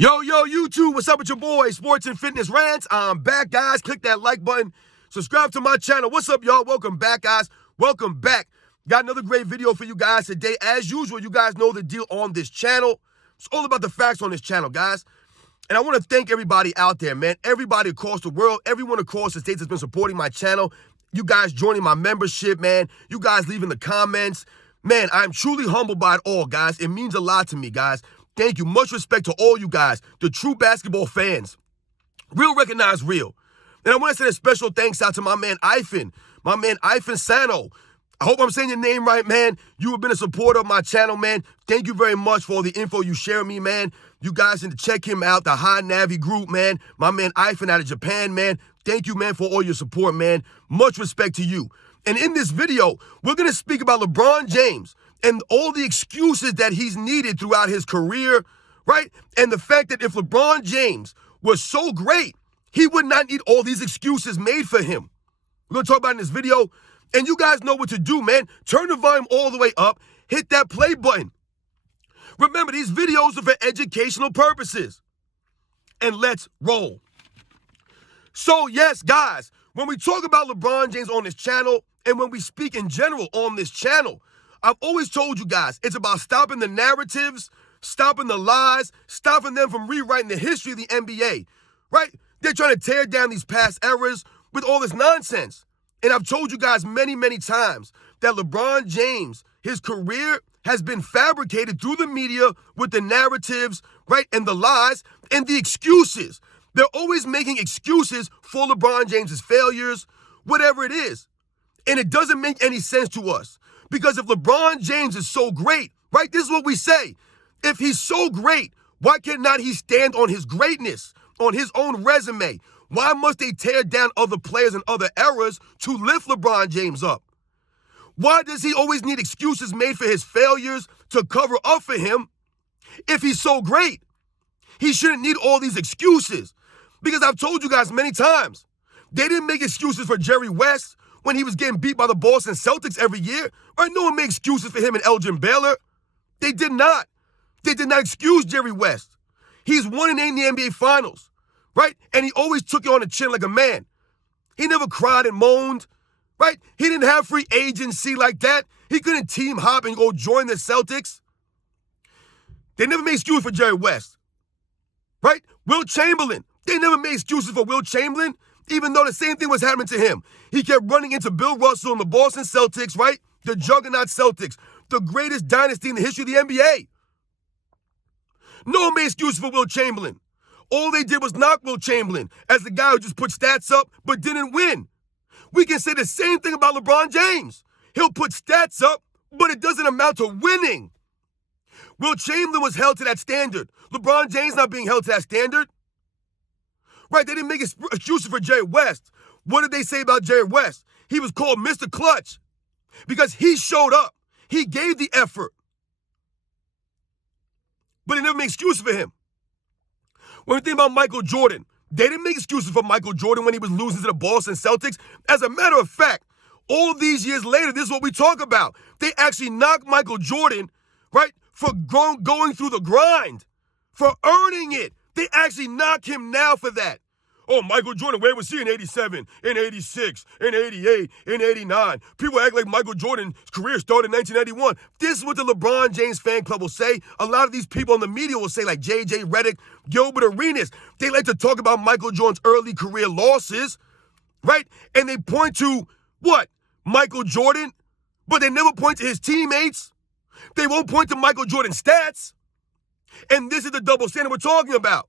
Yo, YouTube, what's up with your boy, Sports and Fitness Rants? I'm back, guys. Click that like button. Subscribe to my channel. What's up, y'all? Welcome back, guys. Welcome back. Got another great video for you guys today. As usual, you guys know the deal on this channel. It's all about the facts on this channel, guys. And I want to thank everybody out there, man. Everybody across the world, everyone across the states has been supporting my channel. You guys joining my membership, man. You guys leaving the comments. Man, I'm truly humbled by it all, guys. It means a lot to me, guys. Thank you. Much respect to all you guys, the true basketball fans. Real recognize real. And I want to send a special thanks out to my man, Ifan Sano. I hope I'm saying your name right, man. You have been a supporter of my channel, man. Thank you very much for all the info you share with me, man. You guys need to check him out, the High Navi group, man. My man, Ifan out of Japan, man. Thank you, man, for all your support, man. Much respect to you. And in this video, we're going to speak about LeBron James and all the excuses that he's needed throughout his career, right? And the fact that if LeBron James was so great, he would not need all these excuses made for him. We're going to talk about it in this video. And you guys know what to do, man. Turn the volume all the way up. Hit that play button. Remember, these videos are for educational purposes. And let's roll. So, yes, guys, when we talk about LeBron James on this channel, and when we speak in general on this channel, I've always told you guys, it's about stopping the narratives, stopping the lies, stopping them from rewriting the history of the NBA, right? They're trying to tear down these past eras with all this nonsense. And I've told you guys many, many times that LeBron James, his career has been fabricated through the media with the narratives, right? And the lies and the excuses. They're always making excuses for LeBron James's failures, whatever it is. And it doesn't make any sense to us. Because if LeBron James is so great, right, this is what we say. If he's so great, why cannot he stand on his greatness, on his own resume? Why must they tear down other players in other eras to lift LeBron James up? Why does he always need excuses made for his failures to cover up for him if he's so great? He shouldn't need all these excuses. Because I've told you guys many times, they didn't make excuses for Jerry West when he was getting beat by the Boston Celtics every year. Right? No one made excuses for him and Elgin Baylor. They did not. They did not excuse Jerry West. He's 1-8 in the NBA Finals, right? And he always took it on the chin like a man. He never cried and moaned, right? He didn't have free agency like that. He couldn't team hop and go join the Celtics. They never made excuses for Jerry West, right? Will Chamberlain. They never made excuses for Will Chamberlain, even though the same thing was happening to him. He kept running into Bill Russell and the Boston Celtics, right? The juggernaut Celtics, the greatest dynasty in the history of the NBA. No one made excuses for Will Chamberlain. All they did was knock Will Chamberlain as the guy who just put stats up but didn't win. We can say the same thing about LeBron James. He'll put stats up, but it doesn't amount to winning. Will Chamberlain was held to that standard. LeBron James not being held to that standard. Right, they didn't make excuses for Jerry West. What did they say about Jerry West? He was called Mr. Clutch because he showed up. He gave the effort. But they never made excuses for him. When we think about Michael Jordan, they didn't make excuses for Michael Jordan when he was losing to the Boston Celtics. As a matter of fact, all these years later, this is what we talk about. They actually knocked Michael Jordan, right, for going through the grind, for earning it. They actually knock him now for that. Oh, Michael Jordan, where was he in 87, in 86, in 88, in 89? People act like Michael Jordan's career started in 1991. This is what the LeBron James fan club will say. A lot of these people in the media will say, like J.J. Redick, Gilbert Arenas. They like to talk about Michael Jordan's early career losses, right? And they point to, what? Michael Jordan? But they never point to his teammates. They won't point to Michael Jordan's stats. And this is the double standard we're talking about.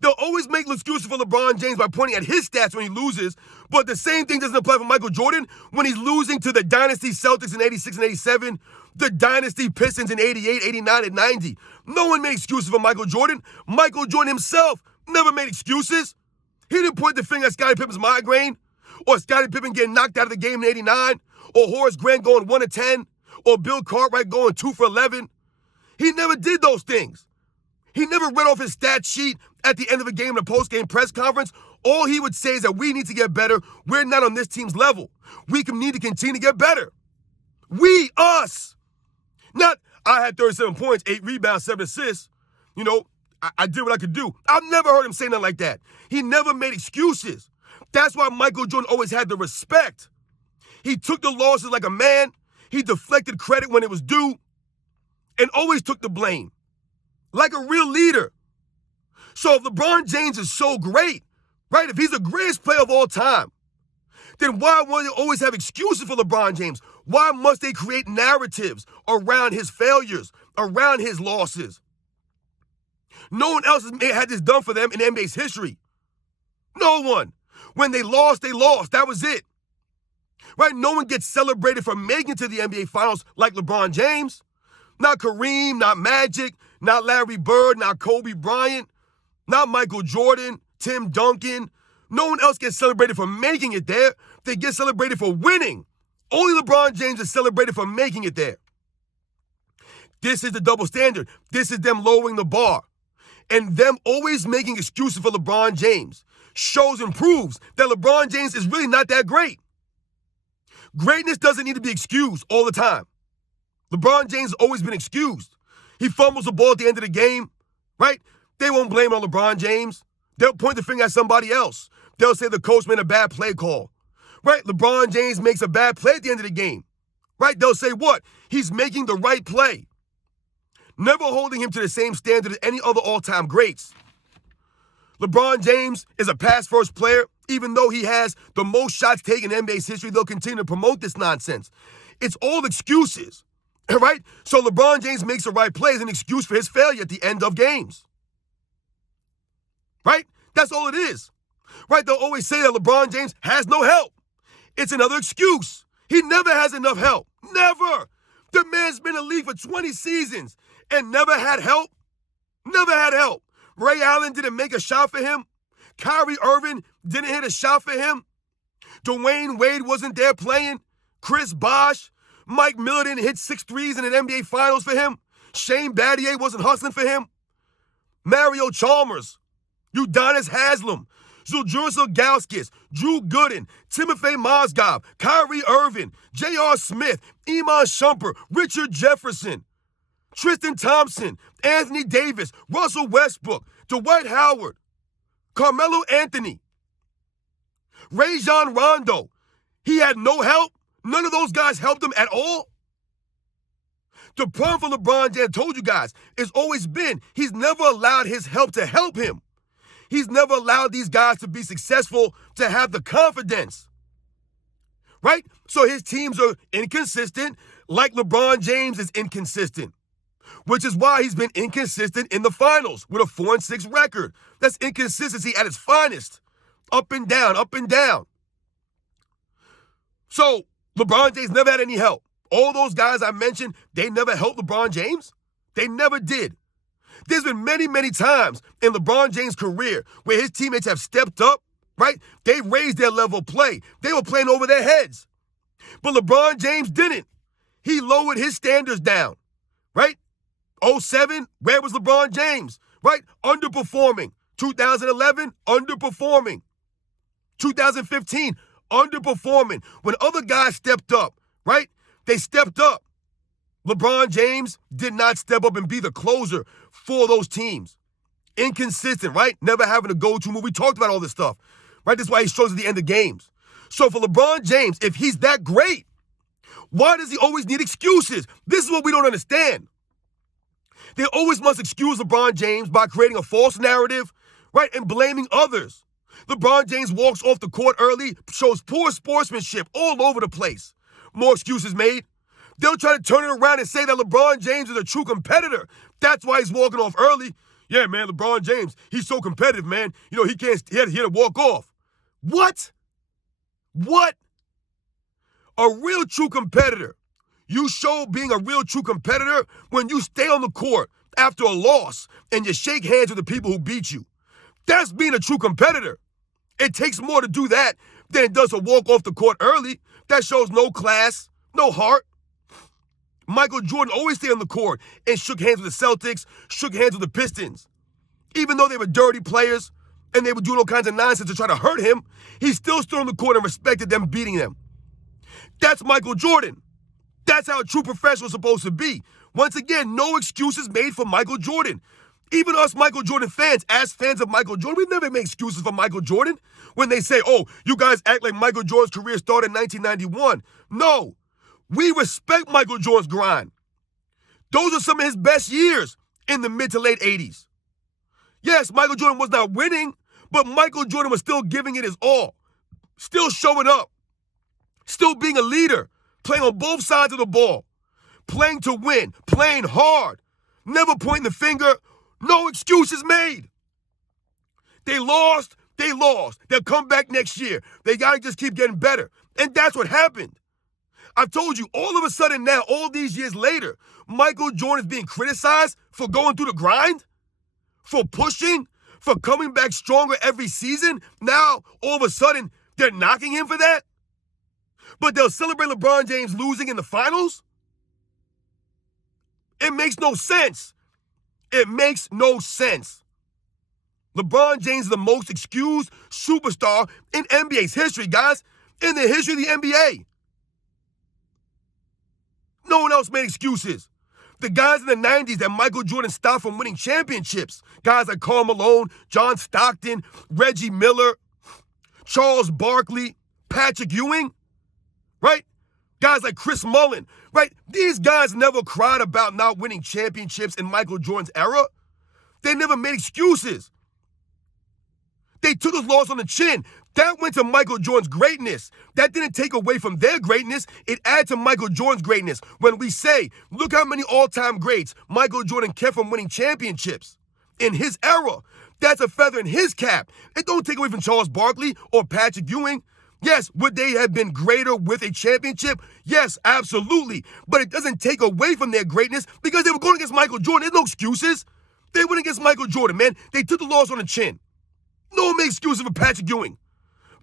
They'll always make excuses for LeBron James by pointing at his stats when he loses, but the same thing doesn't apply for Michael Jordan when he's losing to the Dynasty Celtics in 86 and 87, the Dynasty Pistons in 88, 89, and 90. No one made excuses for Michael Jordan. Michael Jordan himself never made excuses. He didn't point the finger at Scottie Pippen's migraine, or Scottie Pippen getting knocked out of the game in 89, or Horace Grant going 1-10, or Bill Cartwright going 2 for 11. He never did those things. He never read off his stat sheet at the end of a game in a post-game press conference. All he would say is that we need to get better. We're not on this team's level. We need to continue to get better. We, us. Not, I had 37 points, 8 rebounds, 7 assists. You know, I did what I could do. I've never heard him say nothing like that. He never made excuses. That's why Michael Jordan always had the respect. He took the losses like a man. He deflected credit when it was due and always took the blame like a real leader. So if LeBron James is so great, right, if he's the greatest player of all time, then why will they always have excuses for LeBron James? Why must they create narratives around his failures, around his losses? No one else has had this done for them in NBA's history. No one. When they lost, they lost. That was it. Right? No one gets celebrated for making it to the NBA Finals like LeBron James. Not Kareem, not Magic, not Larry Bird, not Kobe Bryant, not Michael Jordan, Tim Duncan. No one else gets celebrated for making it there. They get celebrated for winning. Only LeBron James is celebrated for making it there. This is the double standard. This is them lowering the bar. And them always making excuses for LeBron James shows and proves that LeBron James is really not that great. Greatness doesn't need to be excused all the time. LeBron James has always been excused. He fumbles the ball at the end of the game, right? They won't blame it on LeBron James. They'll point the finger at somebody else. They'll say the coach made a bad play call, right? LeBron James makes a bad play at the end of the game, right? They'll say what? He's making the right play. Never holding him to the same standard as any other all-time greats. LeBron James is a pass-first player. Even though he has the most shots taken in NBA's history, they'll continue to promote this nonsense. It's all excuses, right? So LeBron James makes the right play as an excuse for his failure at the end of games. Right? That's all it is. Right? They'll always say that LeBron James has no help. It's another excuse. He never has enough help. Never. The man's been in the league for 20 seasons and never had help. Never had help. Ray Allen didn't make a shot for him. Kyrie Irving didn't hit a shot for him. Dwayne Wade wasn't there playing. Chris Bosh, Mike Miller didn't hit 6 threes in an NBA Finals for him. Shane Battier wasn't hustling for him. Mario Chalmers, Udonis Haslem, Zydrunas Ilgauskas, Drew Gooden, Timofey Mozgov, Kyrie Irving, J.R. Smith, Iman Shumpert, Richard Jefferson, Tristan Thompson, Anthony Davis, Russell Westbrook, Dwight Howard, Carmelo Anthony, Rajon Rondo. He had no help. None of those guys helped him at all. The problem for LeBron James, I told you guys, has always been he's never allowed his help to help him. He's never allowed these guys to be successful, to have the confidence. Right? So his teams are inconsistent, like LeBron James is inconsistent, which is why he's been inconsistent in the finals with a 4-6 record. That's inconsistency at its finest. Up and down, up and down. So LeBron James never had any help. All those guys I mentioned, they never helped LeBron James. They never did. There's been many, many times in LeBron James' career where his teammates have stepped up, right? They raised their level of play. They were playing over their heads. But LeBron James didn't. He lowered his standards down, right? 07, where was LeBron James, right? Underperforming. 2011, underperforming. 2015, underperforming. When other guys stepped up, right? They stepped up. LeBron James did not step up and be the closer for those teams. Inconsistent, right? Never having a go-to move. We talked about all this stuff, right? That's why he struggles at the end of games. So for LeBron James, if he's that great, why does he always need excuses? This is what we don't understand. They always must excuse LeBron James by creating a false narrative, right, and blaming others. LeBron James walks off the court early, shows poor sportsmanship all over the place. More excuses made. They'll try to turn it around and say that LeBron James is a true competitor. That's why he's walking off early. Yeah, man, LeBron James, he's so competitive, man. You know, he had to walk off. What? What? A real true competitor. You show being a real true competitor when you stay on the court after a loss and you shake hands with the people who beat you. That's being a true competitor. It takes more to do that than it does to walk off the court early. That shows no class, no heart. Michael Jordan always stayed on the court and shook hands with the Celtics, shook hands with the Pistons. Even though they were dirty players and they were doing all kinds of nonsense to try to hurt him, he still stood on the court and respected them beating them. That's Michael Jordan. That's how a true professional is supposed to be. Once again, no excuses made for Michael Jordan. Even us Michael Jordan fans, as fans of Michael Jordan, we never make excuses for Michael Jordan when they say, oh, you guys act like Michael Jordan's career started in 1991. No, we respect Michael Jordan's grind. Those are some of his best years in the mid to late 80s. Yes, Michael Jordan was not winning, but Michael Jordan was still giving it his all, still showing up, still being a leader, playing on both sides of the ball, playing to win, playing hard, never pointing the finger, no excuses made. They lost. They'll come back next year. They got to just keep getting better. And that's what happened. I've told you, all of a sudden now, all these years later, Michael Jordan is being criticized for going through the grind, for pushing, for coming back stronger every season. Now, all of a sudden, they're knocking him for that. But they'll celebrate LeBron James losing in the finals? It makes no sense. It makes no sense. LeBron James is the most excused superstar in NBA's history, guys. In the history of the NBA. No one else made excuses. The guys in the 90s that Michael Jordan stopped from winning championships, guys like Karl Malone, John Stockton, Reggie Miller, Charles Barkley, Patrick Ewing, right? Guys like Chris Mullin, right? These guys never cried about not winning championships in Michael Jordan's era. They never made excuses. They took his loss on the chin. That went to Michael Jordan's greatness. That didn't take away from their greatness. It added to Michael Jordan's greatness. When we say, look how many all-time greats Michael Jordan kept from winning championships in his era. That's a feather in his cap. It don't take away from Charles Barkley or Patrick Ewing. Yes, would they have been greater with a championship? Yes, absolutely. But it doesn't take away from their greatness because they were going against Michael Jordan. There's no excuses. They went against Michael Jordan, man. They took the loss on the chin. No one made excuses for Patrick Ewing.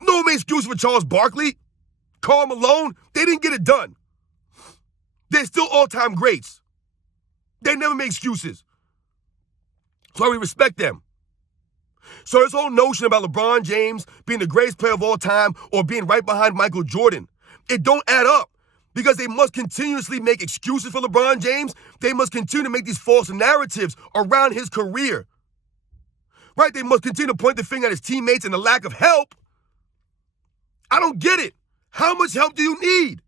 No one made excuses for Charles Barkley. Karl Malone. They didn't get it done. They're still all-time greats. They never made excuses. So we respect them. So this whole notion about LeBron James being the greatest player of all time or being right behind Michael Jordan, it don't add up because they must continuously make excuses for LeBron James. They must continue to make these false narratives around his career. Right? They must continue to point the finger at his teammates and the lack of help. I don't get it. How much help do you need?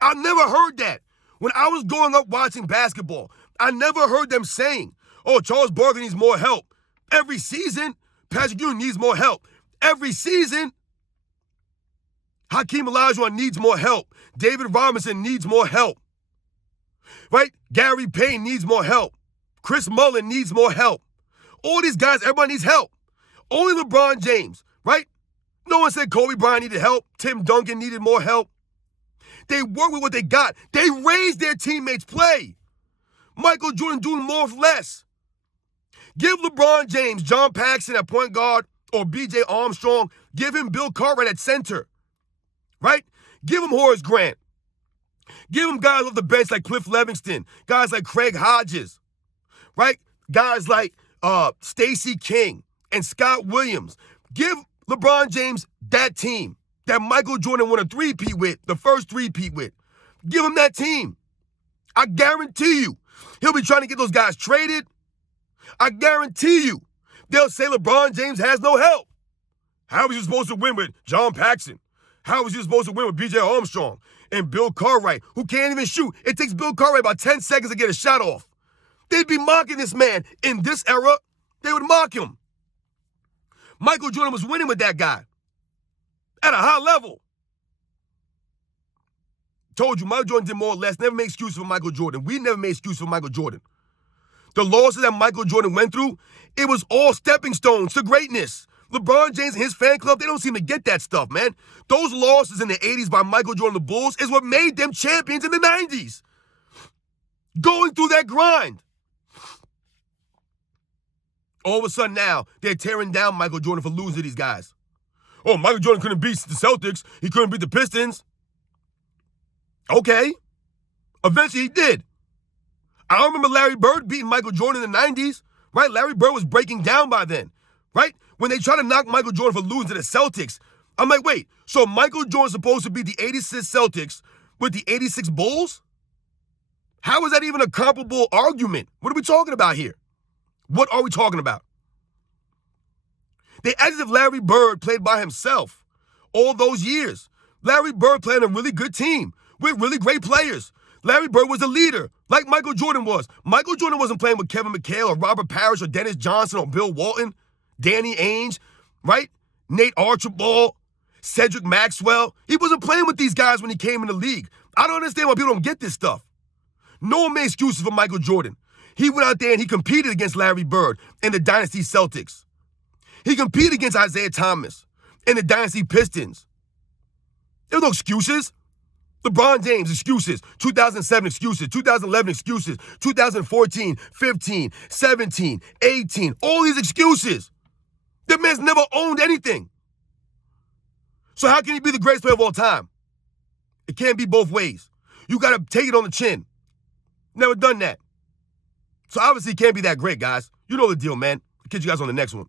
I never heard that. When I was growing up watching basketball, I never heard them saying, oh, Charles Barkley needs more help. Every season, Patrick Ewing needs more help. Every season, Hakeem Olajuwon needs more help. David Robinson needs more help. Right? Gary Payne needs more help. Chris Mullin needs more help. All these guys, everybody needs help. Only LeBron James, right? No one said Kobe Bryant needed help. Tim Duncan needed more help. They work with what they got. They raised their teammates' play. Michael Jordan doing more with less. Give LeBron James, John Paxson at point guard, or B.J. Armstrong. Give him Bill Cartwright at center, right? Give him Horace Grant. Give him guys off the bench like Cliff Levingston, guys like Craig Hodges, right? Guys like Stacey King and Scott Williams. Give LeBron James that team that Michael Jordan won a three-peat with, the first three-peat with. Give him that team. I guarantee you, he'll be trying to get those guys traded. I guarantee you, they'll say LeBron James has no help. How was you supposed to win with John Paxson? How was you supposed to win with B.J. Armstrong and Bill Cartwright, who can't even shoot? It takes Bill Cartwright about 10 seconds to get a shot off. They'd be mocking this man in this era. They would mock him. Michael Jordan was winning with that guy at a high level. Told you, Michael Jordan did more or less. Never made excuses for Michael Jordan. We never made excuses for Michael Jordan. The losses that Michael Jordan went through, it was all stepping stones to greatness. LeBron James and his fan club, they don't seem to get that stuff, man. Those losses in the 80s by Michael Jordan and the Bulls is what made them champions in the 90s. Going through that grind. All of a sudden now, they're tearing down Michael Jordan for losing to these guys. Oh, Michael Jordan couldn't beat the Celtics. He couldn't beat the Pistons. Okay. Eventually he did. I remember Larry Bird beating Michael Jordan in the 90s, right? Larry Bird was breaking down by then, right? When they try to knock Michael Jordan for losing to the Celtics, I'm like, wait, so Michael Jordan's supposed to be the 86 Celtics with the 86 Bulls? How is that even a comparable argument? What are we talking about here? What are we talking about? They acted as if Larry Bird played by himself all those years. Larry Bird played on a really good team with really great players. Larry Bird was a leader, like Michael Jordan was. Michael Jordan wasn't playing with Kevin McHale or Robert Parrish or Dennis Johnson or Bill Walton, Danny Ainge, right? Nate Archibald, Cedric Maxwell. He wasn't playing with these guys when he came in the league. I don't understand why people don't get this stuff. No one made excuses for Michael Jordan. He went out there and he competed against Larry Bird and the Dynasty Celtics. He competed against Isaiah Thomas and the Dynasty Pistons. There were no excuses. LeBron James, excuses. 2007, excuses. 2011, excuses. 2014, 15, 17, 18. All these excuses. That man's never owned anything. So how can he be the greatest player of all time? It can't be both ways. You got to take it on the chin. Never done that. So obviously he can't be that great, guys. You know the deal, man. I'll catch you guys on the next one.